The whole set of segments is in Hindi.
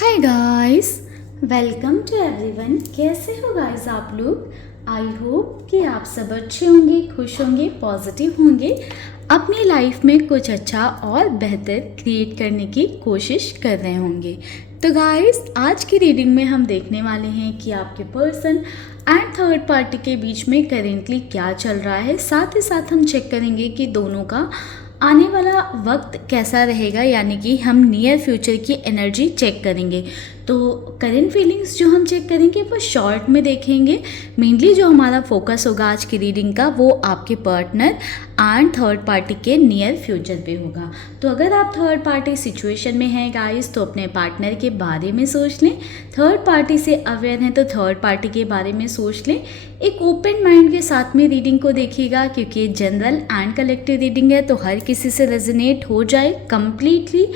Hi guys, welcome to everyone. कैसे हो गाइस आप लोग? आई होप कि आप सब अच्छे होंगे, खुश होंगे, पॉजिटिव होंगे, अपनी लाइफ में कुछ अच्छा और बेहतर क्रिएट करने की कोशिश कर रहे होंगे। तो गाइस, आज की रीडिंग में हम देखने वाले हैं कि आपके पर्सन एंड थर्ड पार्टी के बीच में करेंटली क्या चल रहा है। साथ ही साथ हम चेक करेंगे कि दोनों का आने वाला वक्त कैसा रहेगा, यानी कि हम नियर फ्यूचर की एनर्जी चेक करेंगे। तो करेंट फीलिंग्स जो हम चेक करेंगे वो शॉर्ट में देखेंगे। मेनली जो हमारा फोकस होगा आज की रीडिंग का वो आपके पार्टनर एंड थर्ड पार्टी के नियर फ्यूचर पे होगा। तो अगर आप थर्ड पार्टी सिचुएशन में हैं गाइस, तो अपने पार्टनर के बारे में सोच लें। थर्ड पार्टी से अवेयर हैं तो थर्ड पार्टी के बारे में सोच लें। एक ओपन माइंड के साथ में रीडिंग को देखिएगा, क्योंकि जनरल एंड कलेक्टिव रीडिंग है तो हर किसी से रेजोनेट हो जाए कंप्लीटली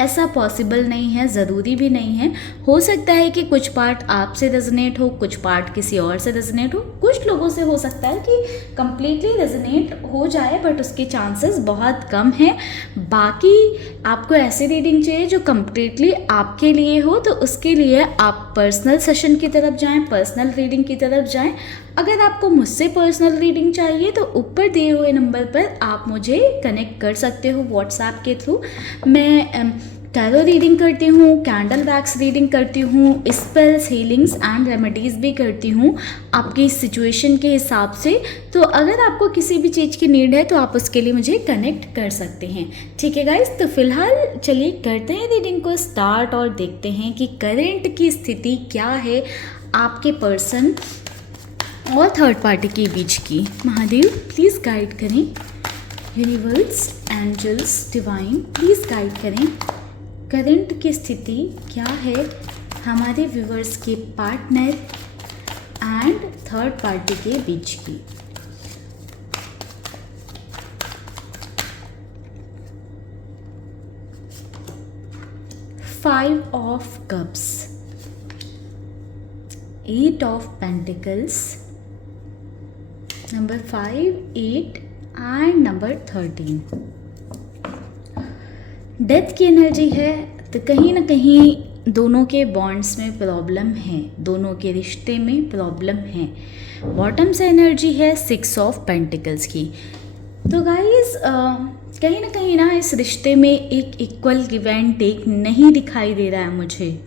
ऐसा पॉसिबल नहीं है, ज़रूरी भी नहीं है। हो सकता है कि कुछ पार्ट आपसे रेजोनेट हो, कुछ पार्ट किसी और से रेजोनेट हो, कुछ लोगों से हो सकता है कि कंप्लीटली रेजोनेट हो जाए, बट उसके चांसेस बहुत कम हैं। बाकी आपको ऐसी रीडिंग चाहिए जो कंप्लीटली आपके लिए हो, तो उसके लिए आप पर्सनल सेशन की तरफ जाएं, पर्सनल रीडिंग की तरफ जाएं। अगर आपको मुझसे पर्सनल रीडिंग चाहिए तो ऊपर दिए हुए नंबर पर आप मुझे कनेक्ट कर सकते हो व्हाट्सएप के थ्रू। मैं टैरो रीडिंग करती हूँ, कैंडल वैक्स रीडिंग करती हूँ, स्पेल्स, हीलिंग्स एंड रेमेडीज़ भी करती हूँ आपकी सिचुएशन के हिसाब से। तो अगर आपको किसी भी चीज़ की नीड है तो आप उसके लिए मुझे कनेक्ट कर सकते हैं। ठीक है गाइस, तो फिलहाल चलिए करते हैं रीडिंग को स्टार्ट और देखते हैं कि करेंट की स्थिति क्या है आपके पर्सन और थर्ड पार्टी के बीच की। महादेव प्लीज़ गाइड करें, universe, angels, divine please guide करें। करंट की स्थिति क्या है हमारे व्यूवर्स के पार्टनर एंड थर्ड पार्टी के बीच की। Five of cups, eight of pentacles, number 5, 8 and number 13। Death की एनर्जी है, तो कहीं ना कहीं दोनों के बॉन्ड्स में प्रॉब्लम है, दोनों के रिश्ते में प्रॉब्लम है। बॉटम से एनर्जी है 6 ऑफ पेंटिकल्स की। तो गाइस कहीं ना इस रिश्ते में एक इक्वल गिव एंड टेक नहीं दिखाई दे रहा है मुझे।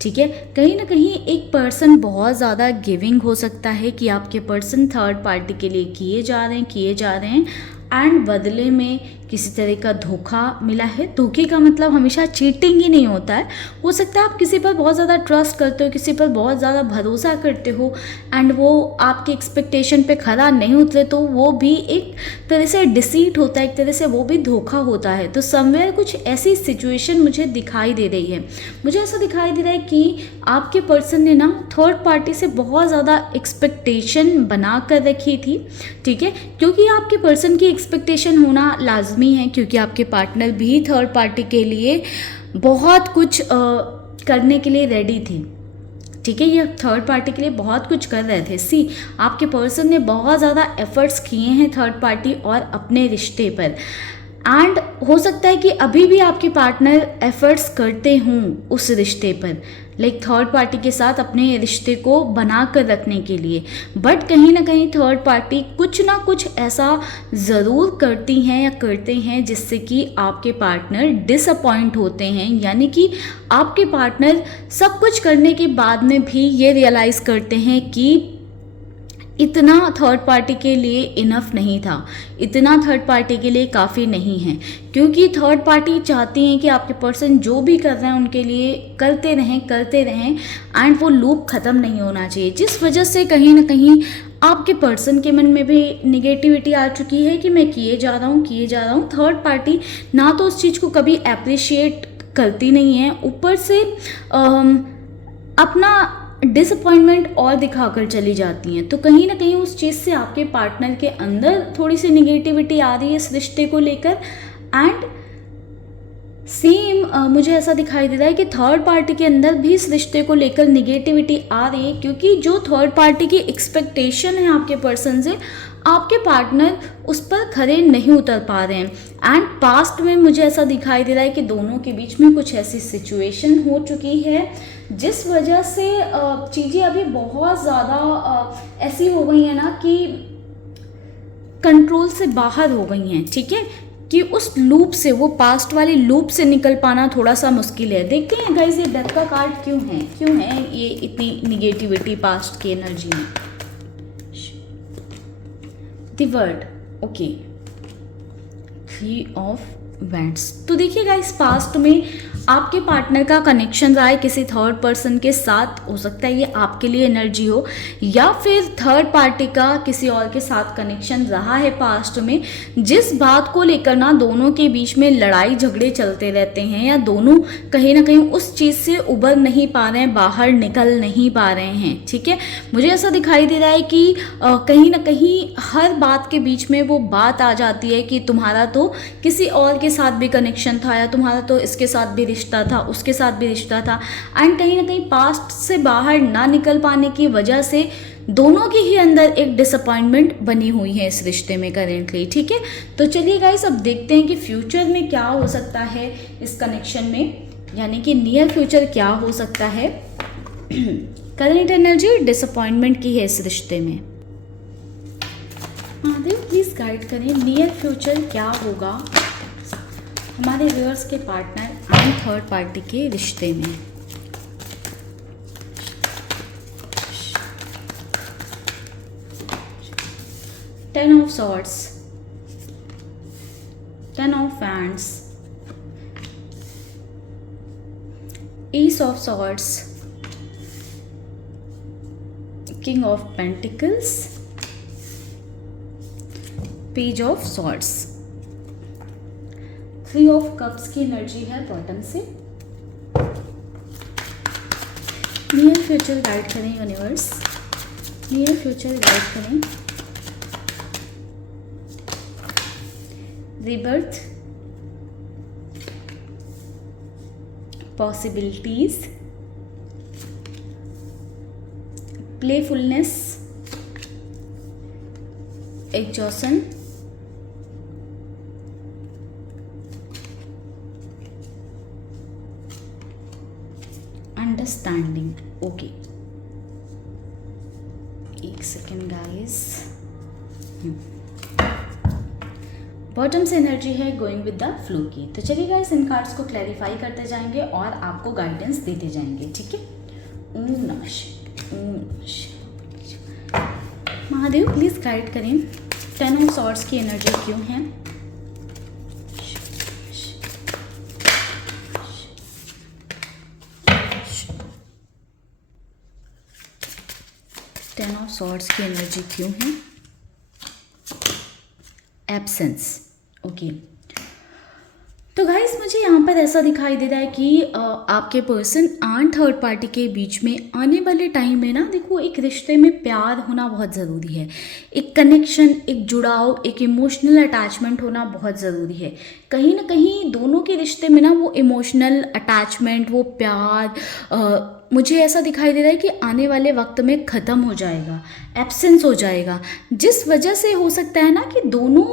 ठीक है, कहीं ना कहीं एक पर्सन बहुत ज़्यादा गिविंग हो सकता है कि आपके पर्सन थर्ड पार्टी के लिए किए जा रहे हैं एंड बदले में किसी तरह का धोखा मिला है। धोखे का मतलब हमेशा चीटिंग ही नहीं होता है। हो सकता है आप किसी पर बहुत ज़्यादा ट्रस्ट करते हो, किसी पर बहुत ज़्यादा भरोसा करते हो एंड वो आपके एक्सपेक्टेशन पे खरा नहीं उतरे, तो वो भी एक तरह से डिसीट होता है, एक तरह से वो भी धोखा होता है। तो समवेयर कुछ ऐसी सिचुएशन मुझे दिखाई दे रही है। मुझे ऐसा दिखाई दे रहा है कि आपके पर्सन ने ना थर्ड पार्टी से बहुत ज़्यादा एक्सपेक्टेशन बना कर रखी थी। ठीक है, क्योंकि आपके पर्सन की एक्सपेक्टेशन होना लाजमी है, क्योंकि आपके पार्टनर भी थर्ड पार्टी के लिए बहुत कुछ करने के लिए रेडी थे। ठीक है, ये थर्ड पार्टी के लिए बहुत कुछ कर रहे थे। आपके पर्सन ने बहुत ज़्यादा एफर्ट्स किए हैं थर्ड पार्टी और अपने रिश्ते पर, एंड हो सकता है कि अभी भी आपके पार्टनर एफर्ट्स करते हों उस रिश्ते पर, लाइक थर्ड पार्टी के साथ अपने रिश्ते को बना कर रखने के लिए। बट कहीं ना कहीं थर्ड पार्टी कुछ ना कुछ ऐसा ज़रूर करती हैं या करते हैं जिससे कि आपके पार्टनर डिसअपॉइंट होते हैं, यानी कि आपके पार्टनर सब कुछ करने के बाद में भी ये रियलाइज़ करते हैं कि इतना थर्ड पार्टी के लिए इनफ नहीं था, इतना थर्ड पार्टी के लिए काफ़ी नहीं है। क्योंकि थर्ड पार्टी चाहती हैं कि आपके पर्सन जो भी कर रहे हैं उनके लिए करते रहें एंड वो लूप ख़त्म नहीं होना चाहिए, जिस वजह से कहीं ना कहीं आपके पर्सन के मन में भी निगेटिविटी आ चुकी है कि मैं किए जा रहा हूँ। थर्ड पार्टी ना तो उस चीज़ को कभी अप्रिशिएट करती नहीं है, ऊपर से अपना डिसअपॉइंटमेंट और दिखाकर चली जाती हैं। तो कहीं ना कहीं उस चीज़ से आपके पार्टनर के अंदर थोड़ी सी निगेटिविटी आ रही है इस रिश्ते को लेकर। एंड सेम मुझे ऐसा दिखाई दे रहा है कि थर्ड पार्टी के अंदर भी इस रिश्ते को लेकर निगेटिविटी आ रही है, क्योंकि जो थर्ड पार्टी की एक्सपेक्टेशन है आपके पर्सन से आपके पार्टनर उस पर खरे नहीं उतर पा रहे हैं। एंड पास्ट में मुझे ऐसा दिखाई दे रहा है कि दोनों के बीच में कुछ ऐसी सिचुएशन हो चुकी है जिस वजह से चीज़ें अभी बहुत ज़्यादा ऐसी हो गई हैं ना कि कंट्रोल से बाहर हो गई हैं, ठीक है, कि उस लूप से, वो पास्ट वाली लूप से निकल पाना थोड़ा सा मुश्किल है। देखते हैं गाइस ये डेथ का कार्ड क्यों है ये इतनी निगेटिविटी पास्ट की एनर्जी में। The word, okay, 3 of wands. तो देखिए गाइस पास्ट में आपके पार्टनर का कनेक्शन रहा है किसी थर्ड पर्सन के साथ, हो सकता है ये आपके लिए एनर्जी हो, या फिर थर्ड पार्टी का किसी और के साथ कनेक्शन रहा है पास्ट में, जिस बात को लेकर ना दोनों के बीच में लड़ाई झगड़े चलते रहते हैं, या दोनों कहीं ना कहीं उस चीज़ से उबर नहीं पा रहे हैं, बाहर निकल नहीं पा रहे हैं, ठीक है। मुझे ऐसा दिखाई दे रहा है कि कहीं ना कहीं हर बात के बीच में वो बात आ जाती है कि तुम्हारा तो किसी और के साथ भी कनेक्शन था, या तुम्हारा तो इसके साथ भी रिश्ता था, उसके साथ भी रिश्ता था, एंड कहीं ना कहीं पास्ट से बाहर ना निकल पाने की वजह से दोनों के ही अंदर एक डिसअपॉइंटमेंट बनी हुई है इस रिश्ते में करेंटली, ठीक है। तो चलिए गाइस अब देखते हैं कि फ्यूचर में क्या हो सकता है इस कनेक्शन में, यानी कि नियर फ्यूचर क्या हो सकता है। करंट एनर्जी डिसअपॉइंटमेंट की है इस रिश्ते में। महादेव प्लीज गाइड करें नियर फ्यूचर क्या होगा हमारे व्यूअर्स के पार्टनर एंड थर्ड पार्टी के रिश्ते में। Ten of swords, 10 of wands, S of swords, king of pentacles, page of swords, 3 of cups की एनर्जी है बॉटम से। नियर फ्यूचर गाइड करें यूनिवर्स, नियर फ्यूचर गाइड करें। rebirth, possibilities, playfulness, exhaustion, understanding। Okay एक सेकेंड गाइस, बॉटम से एनर्जी है गोइंग विद द फ्लो की। तो चलिए गाइस इन कार्ड्स को क्लैरिफाई करते जाएंगे और आपको गाइडेंस देते जाएंगे, ठीक है। ओम नमः शिवाय, ओम नमः शिवाय। महादेव प्लीज गाइड करें 10 ऑफ सॉर्ड्स की एनर्जी क्यों है। 10 ऑफ सॉर्ड्स की एनर्जी क्यों है। Absence, okay. तो गाइस मुझे यहाँ पर ऐसा दिखाई दे रहा है कि आपके पर्सन एंड थर्ड पार्टी के बीच में आने वाले टाइम में ना, देखो एक रिश्ते में प्यार होना बहुत ज़रूरी है, एक कनेक्शन, एक जुड़ाव, एक इमोशनल अटैचमेंट होना बहुत ज़रूरी है। कहीं ना कहीं दोनों के रिश्ते में ना वो इमोशनल अटैचमेंट, वो प्यार मुझे ऐसा दिखाई दे रहा है कि आने वाले वक्त में ख़त्म हो जाएगा, एब्सेंस हो जाएगा, जिस वजह से हो सकता है ना कि दोनों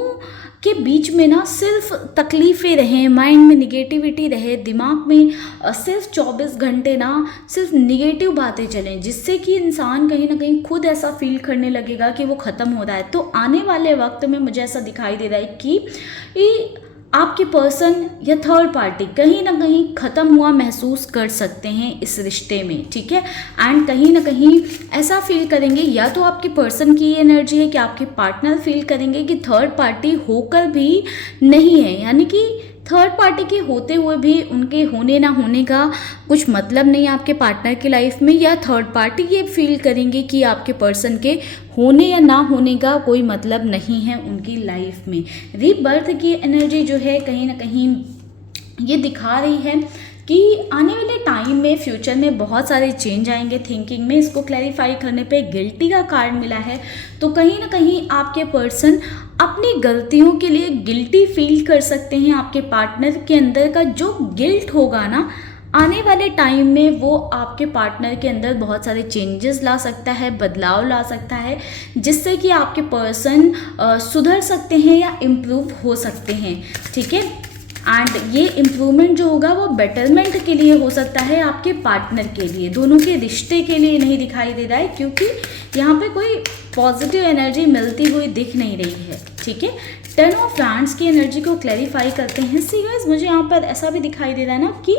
के बीच में ना सिर्फ तकलीफ़ें रहें, माइंड में निगेटिविटी रहे, दिमाग में सिर्फ 24 घंटे ना सिर्फ निगेटिव बातें चलें, जिससे कि इंसान कहीं ना कहीं खुद ऐसा फील करने लगेगा कि वो ख़त्म हो रहा है। तो आने वाले वक्त में मुझे ऐसा दिखाई दे रहा है कि आपके पर्सन या थर्ड पार्टी कहीं ना कहीं ख़त्म हुआ महसूस कर सकते हैं इस रिश्ते में, ठीक है। एंड कहीं ना कहीं ऐसा फील करेंगे, या तो आपके पर्सन की एनर्जी है कि आपके पार्टनर फील करेंगे कि थर्ड पार्टी होकर भी नहीं है, यानी कि थर्ड पार्टी के होते हुए भी उनके होने ना होने का कुछ मतलब नहीं है आपके पार्टनर की लाइफ में, या थर्ड पार्टी ये फील करेंगे कि आपके पर्सन के होने या ना होने का कोई मतलब नहीं है उनकी लाइफ में। रीबर्थ की एनर्जी जो है कहीं ना कहीं ये दिखा रही है कि आने वाले टाइम में फ्यूचर में बहुत सारे चेंज आएंगे थिंकिंग में। इसको क्लैरिफाई करने पे गिल्टी का कार्ड मिला है, तो कहीं ना कहीं आपके पर्सन अपनी गलतियों के लिए गिल्टी फील कर सकते हैं। आपके पार्टनर के अंदर का जो गिल्ट होगा ना, आने वाले टाइम में वो आपके पार्टनर के अंदर बहुत सारे चेंजेस ला सकता है, बदलाव ला सकता है, जिससे कि आपके पर्सन सुधर सकते हैं या इम्प्रूव हो सकते हैं, ठीक है। एंड ये इम्प्रूवमेंट जो होगा वो बेटरमेंट के लिए हो सकता है, आपके पार्टनर के लिए, दोनों के रिश्ते के लिए नहीं दिखाई दे रहा है, क्योंकि यहाँ पे कोई पॉजिटिव एनर्जी मिलती हुई दिख नहीं रही है, ठीक है। 10 ऑफ वैंड्स की एनर्जी को क्लैरिफाई करते हैं। सी गाइस, मुझे यहाँ पर ऐसा भी दिखाई दे रहा है ना कि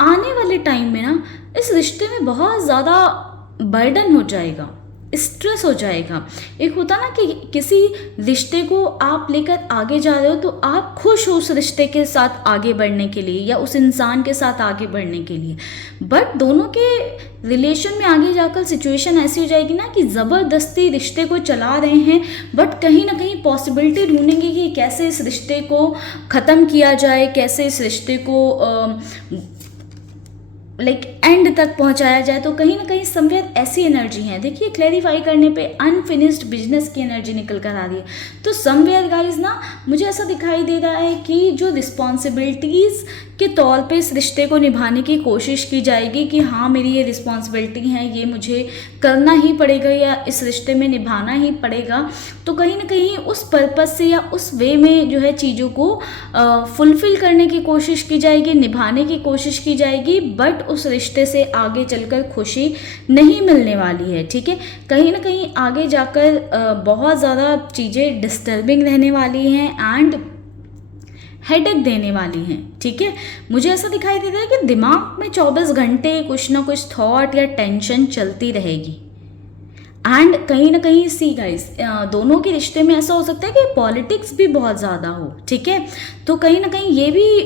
आने वाले टाइम में ना इस रिश्ते में बहुत ज़्यादा बर्डन हो जाएगा, स्ट्रेस हो जाएगा। एक होता ना कि किसी रिश्ते को आप लेकर आगे जा रहे हो तो आप खुश हो उस रिश्ते के साथ आगे बढ़ने के लिए या उस इंसान के साथ आगे बढ़ने के लिए, बट दोनों के रिलेशन में आगे जाकर सिचुएशन ऐसी हो जाएगी ना कि ज़बरदस्ती रिश्ते को चला रहे हैं, बट कहीं ना कहीं पॉसिबिलिटी ढूंढेंगे कि कैसे इस रिश्ते को ख़त्म किया जाए, कैसे इस रिश्ते को एंड तक पहुंचाया जाए। तो कहीं ना कहीं समवेयर ऐसी एनर्जी है। देखिए, क्लैरिफाई करने पे अनफिनिश्ड बिजनेस की एनर्जी निकल कर आ रही है। तो समवेयर गाइज ना मुझे ऐसा दिखाई दे रहा है कि जो रिस्पॉन्सिबिलिटीज़ के तौर पे इस रिश्ते को निभाने की कोशिश की जाएगी कि हाँ, मेरी ये रिस्पॉन्सिबिलिटी है, ये मुझे करना ही पड़ेगा या इस रिश्ते में निभाना ही पड़ेगा। तो कहीं ना कहीं उस पर्पस से या उस वे में जो है चीज़ों को फुलफ़िल करने की कोशिश की जाएगी, निभाने की कोशिश की जाएगी, बट उस रिश्ते से आगे चलकर खुशी नहीं मिलने वाली है, ठीक है। कहीं ना कहीं आगे जाकर बहुत ज़्यादा चीज़ें डिस्टर्बिंग रहने वाली हैं एंड हेडेक देने वाली हैं, ठीक है। मुझे ऐसा दिखाई देता है कि दिमाग में 24 घंटे कुछ ना कुछ थॉट या टेंशन चलती रहेगी। एंड कहीं ना कहीं सी गाइस, दोनों के रिश्ते में ऐसा हो सकता है कि पॉलिटिक्स भी बहुत ज़्यादा हो, ठीक है। तो कहीं ना कहीं ये भी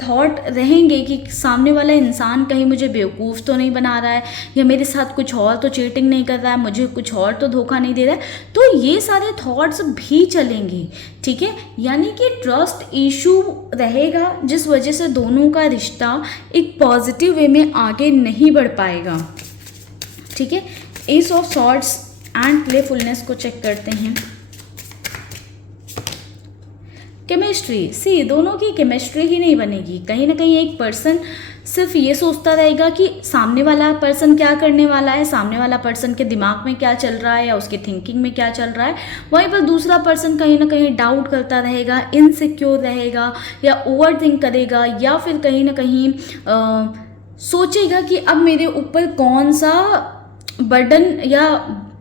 थॉट रहेंगे कि सामने वाला इंसान कहीं मुझे बेवकूफ़ तो नहीं बना रहा है, या मेरे साथ कुछ और तो चीटिंग नहीं कर रहा है, मुझे कुछ और तो धोखा नहीं दे रहा है। तो ये सारे थॉट्स भी चलेंगे, ठीक है। यानी कि ट्रस्ट इशू रहेगा, जिस वजह से दोनों का रिश्ता एक पॉजिटिव वे में आगे नहीं बढ़ पाएगा, ठीक है। S of swords and playfulness को चेक करते हैं। केमिस्ट्री, सी दोनों की केमिस्ट्री ही नहीं बनेगी। कहीं ना कहीं एक पर्सन सिर्फ ये सोचता रहेगा कि सामने वाला पर्सन क्या करने वाला है, सामने वाला पर्सन के दिमाग में क्या चल रहा है या उसकी थिंकिंग में क्या चल रहा है। वहीं पर दूसरा पर्सन कहीं ना कहीं डाउट करता रहेगा, इनसिक्योर रहेगा या ओवर थिंक करेगा, या फिर कहीं ना कहीं सोचेगा कि अब मेरे ऊपर कौन सा बर्डन या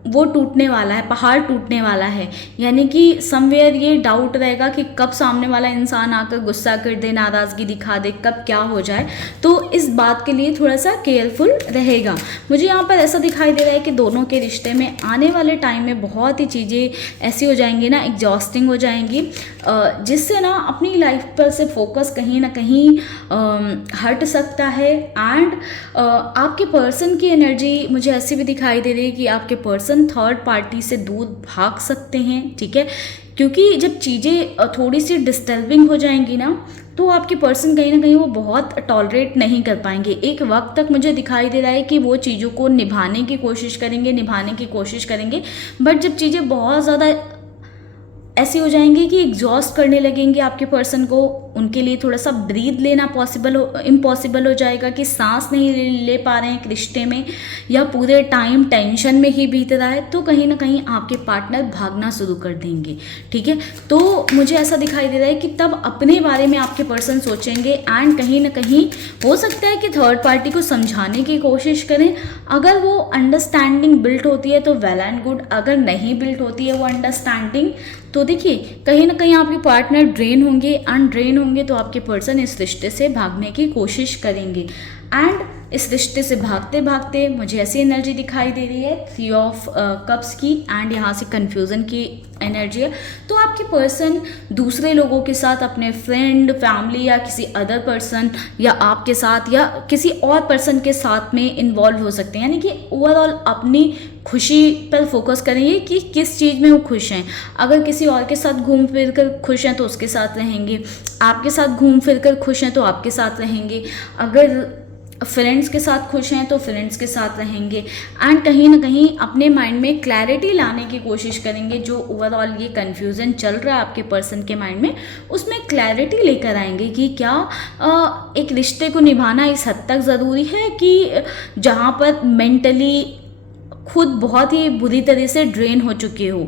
वो टूटने वाला है, पहाड़ टूटने वाला है। यानी कि समवेयर ये डाउट रहेगा कि कब सामने वाला इंसान आकर गुस्सा कर दे, नाराज़गी दिखा दे, कब क्या हो जाए। तो इस बात के लिए थोड़ा सा केयरफुल रहेगा। मुझे यहाँ पर ऐसा दिखाई दे रहा है कि दोनों के रिश्ते में आने वाले टाइम में बहुत ही चीज़ें ऐसी हो जाएंगी ना, एग्जॉस्टिंग हो जाएंगी, जिससे ना अपनी लाइफ पर से फोकस कहीं ना कहीं हट सकता है। एंड आपके पर्सन की एनर्जी मुझे ऐसी भी दिखाई दे रही है कि आपके पर्सन थर्ड पार्टी से दूर भाग सकते हैं, ठीक है। क्योंकि जब चीज़ें थोड़ी सी डिस्टर्बिंग हो जाएंगी ना, तो आपके पर्सन कहीं ना कहीं वो बहुत टॉलरेट नहीं कर पाएंगे। एक वक्त तक मुझे दिखाई दे रहा है कि वो चीज़ों को निभाने की कोशिश करेंगे, निभाने की कोशिश करेंगे, बट जब चीज़ें बहुत ज़्यादा ऐसी हो जाएंगी कि एग्जॉस्ट करने लगेंगे आपके पर्सन को, उनके लिए थोड़ा सा ब्रीथ लेना इम्पॉसिबल हो जाएगा कि सांस नहीं ले पा रहे हैं एक रिश्ते में, या पूरे टाइम टेंशन में ही बीत रहा है। तो कहीं ना कहीं आपके पार्टनर भागना शुरू कर देंगे, ठीक है। तो मुझे ऐसा दिखाई दे रहा है कि तब अपने बारे में आपके पर्सन सोचेंगे एंड कहीं ना कहीं हो सकता है कि थर्ड पार्टी को समझाने की कोशिश करें। अगर वो अंडरस्टैंडिंग बिल्ट होती है तो वेल एंड गुड, अगर नहीं बिल्ट होती है वो अंडरस्टैंडिंग, तो देखिए कहीं ना कहीं आपके पार्टनर ड्रेन होंगे तो आपके पर्सन इस रिश्ते से भागने की कोशिश करेंगे। एंड इस रिश्ते से भागते भागते मुझे ऐसी एनर्जी दिखाई दे रही है 3 ऑफ कप्स की, एंड यहाँ से कन्फ्यूज़न की एनर्जी है। तो आपके पर्सन दूसरे लोगों के साथ, अपने फ्रेंड, फैमिली या किसी अदर पर्सन या आपके साथ या किसी और पर्सन के साथ में इन्वॉल्व हो सकते हैं। यानी कि ओवरऑल अपनी खुशी पर फोकस करेंगे कि किस चीज़ में वो खुश हैं। अगर किसी और के साथ घूम फिर कर खुश हैं तो उसके साथ रहेंगे, आपके साथ घूम फिर कर खुश हैं तो आपके साथ रहेंगे। अगर फ्रेंड्स के साथ खुश हैं तो फ्रेंड्स के साथ रहेंगे, एंड कहीं ना कहीं अपने माइंड में क्लैरिटी लाने की कोशिश करेंगे। जो ओवरऑल ये कन्फ्यूज़न चल रहा है आपके पर्सन के माइंड में, उसमें क्लैरिटी लेकर आएंगे कि क्या एक रिश्ते को निभाना इस हद तक ज़रूरी है कि जहाँ पर मेंटली खुद बहुत ही बुरी तरह से ड्रेन हो चुके हो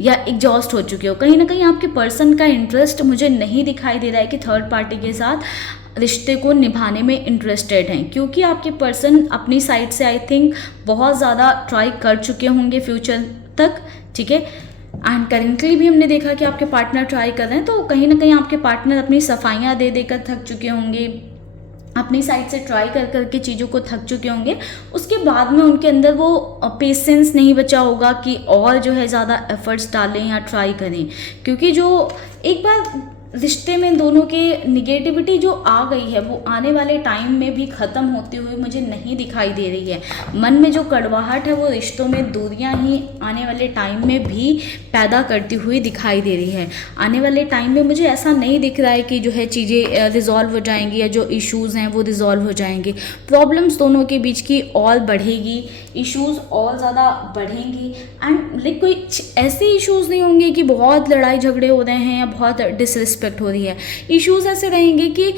या एग्जॉस्ट हो चुके हो। कहीं ना कहीं आपके पर्सन का इंटरेस्ट मुझे नहीं दिखाई दे रहा है कि थर्ड पार्टी के साथ रिश्ते को निभाने में इंटरेस्टेड हैं, क्योंकि आपके पर्सन अपनी साइड से आई थिंक बहुत ज़्यादा ट्राई कर चुके होंगे फ्यूचर तक, ठीक है। एंड करेंटली भी हमने देखा कि आपके पार्टनर ट्राई कर रहे हैं, तो कहीं ना कहीं आपके पार्टनर अपनी सफाइयाँ दे देकर थक चुके होंगे, अपनी साइड से ट्राई कर करके चीज़ों को थक चुके होंगे। उसके बाद में उनके अंदर वो पेशेंस नहीं बचा होगा कि और जो है ज़्यादा एफर्ट्स डालें या ट्राई करें, क्योंकि जो एक बार रिश्ते में दोनों के निगेटिविटी जो आ गई है वो आने वाले टाइम में भी ख़त्म होती हुई मुझे नहीं दिखाई दे रही है। मन में जो कड़वाहट है वो रिश्तों में दूरियां ही आने वाले टाइम में भी पैदा करती हुई दिखाई दे रही है। आने वाले टाइम में मुझे ऐसा नहीं दिख रहा है कि जो है चीज़ें रिजॉल्व हो जाएंगी या जो इश्यूज़ हैं वो रिजॉल्व हो जाएंगे। प्रॉब्लम्स दोनों के बीच की और बढ़ेगी, इश्यूज़ और ज़्यादा बढ़ेंगी, एंड लाइक कोई ऐसे इश्यूज़ नहीं होंगे कि बहुत लड़ाई झगड़े हो रहे हैं या बहुत डिसरिस्पेक्ट हो रही है। इश्यूज़ ऐसे रहेंगे कि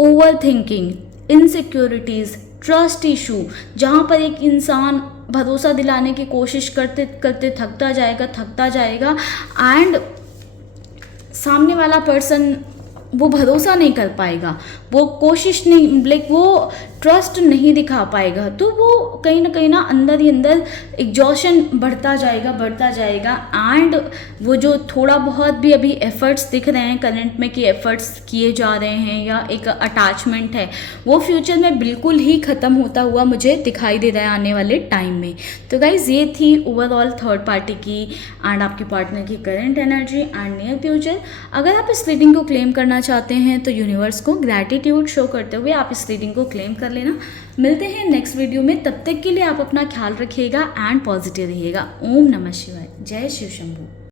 over thinking, insecurities, trust issue, जहाँ पर एक इंसान भरोसा दिलाने की कोशिश करते करते थकता जाएगा एंड सामने वाला पर्सन वो भरोसा नहीं कर पाएगा, वो कोशिश नहीं, लाइक वो ट्रस्ट नहीं दिखा पाएगा, तो वो कहीं ना अंदर ही अंदर एग्जॉशन बढ़ता जाएगा एंड वो जो थोड़ा बहुत भी अभी एफर्ट्स दिख रहे हैं करंट में कि एफर्ट्स किए जा रहे हैं या एक अटैचमेंट है, वो फ्यूचर में बिल्कुल ही ख़त्म होता हुआ मुझे दिखाई दे रहा है आने वाले टाइम में। तो गाइज ये थी ओवरऑल थर्ड पार्टी की एंड आपके पार्टनर की current energy and near future. अगर आप इस रीडिंग को क्लेम करना चाहते हैं तो यूनिवर्स को ग्रैटिट्यूड शो करते हुए आप इस रीडिंग को क्लेम कर लेना। मिलते हैं नेक्स्ट वीडियो में, तब तक के लिए आप अपना ख्याल रखिएगा एंड पॉजिटिव रहिएगा। ओम नमः शिवाय, जय शिव शंभू।